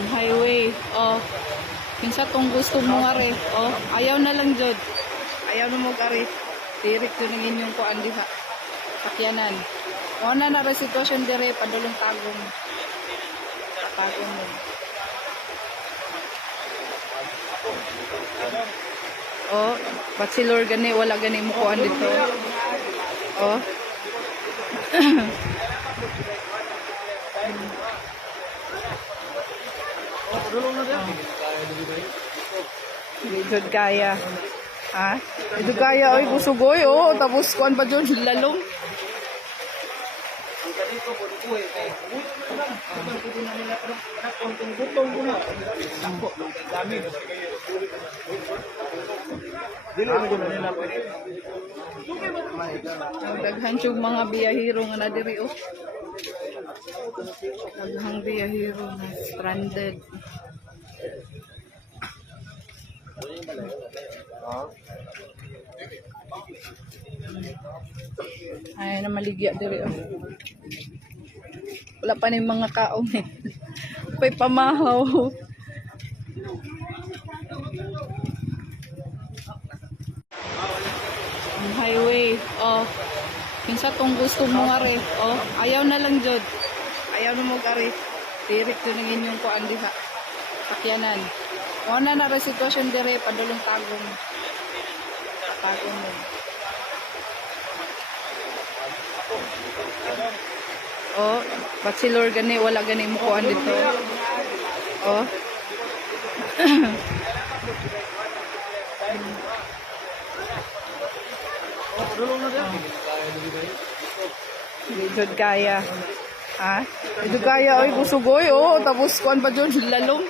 Ang highway. Oh. Kinsa tong gusto mo nga rin. Oh. Ayaw na lang jud. Ayaw na mo kari. Direct to ng inyong kuan diha. Sakyanan. O na na sitwasyon dire padulong tagong. Tagong mo. Oh, bachelor gani wala gani mo kuan dito. Oh. Good kaya. Ha? Ito kaya oy busugoy oh tapos kuan pa dyon lalong. Daghan yung mga biyahero nga na diri oh. Daghang biyahero na stranded. Ay na maligya diri oh. Wala pa ni mga kaom eh. Pay pamahaw. Ang highway. Oh. Kinsa tong gusto mo nga rin. Oh. Ayaw na lang jud. Ayaw na mo kari. Direct to ng inyong kuan diha. Sakyanan. O na na sitwasyon dire padulong tagong. Tagong mo. Oh, bachelor gani wala gani mo kuan dito. Oh. Good kaya. Ha? Ito kaya oy busugoy oh tapos kuan pa dyon lalong.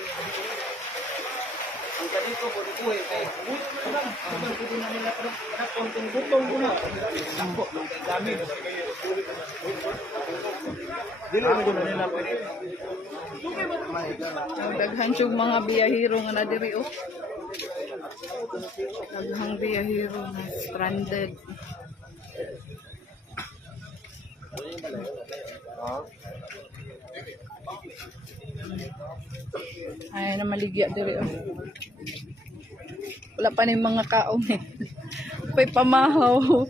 Daghan yung mga biyahero nga na diri oh. Daghang biyahero na stranded. Ay na maligya diri oh. Wala pa ni mga kaom eh. Pay pamahaw.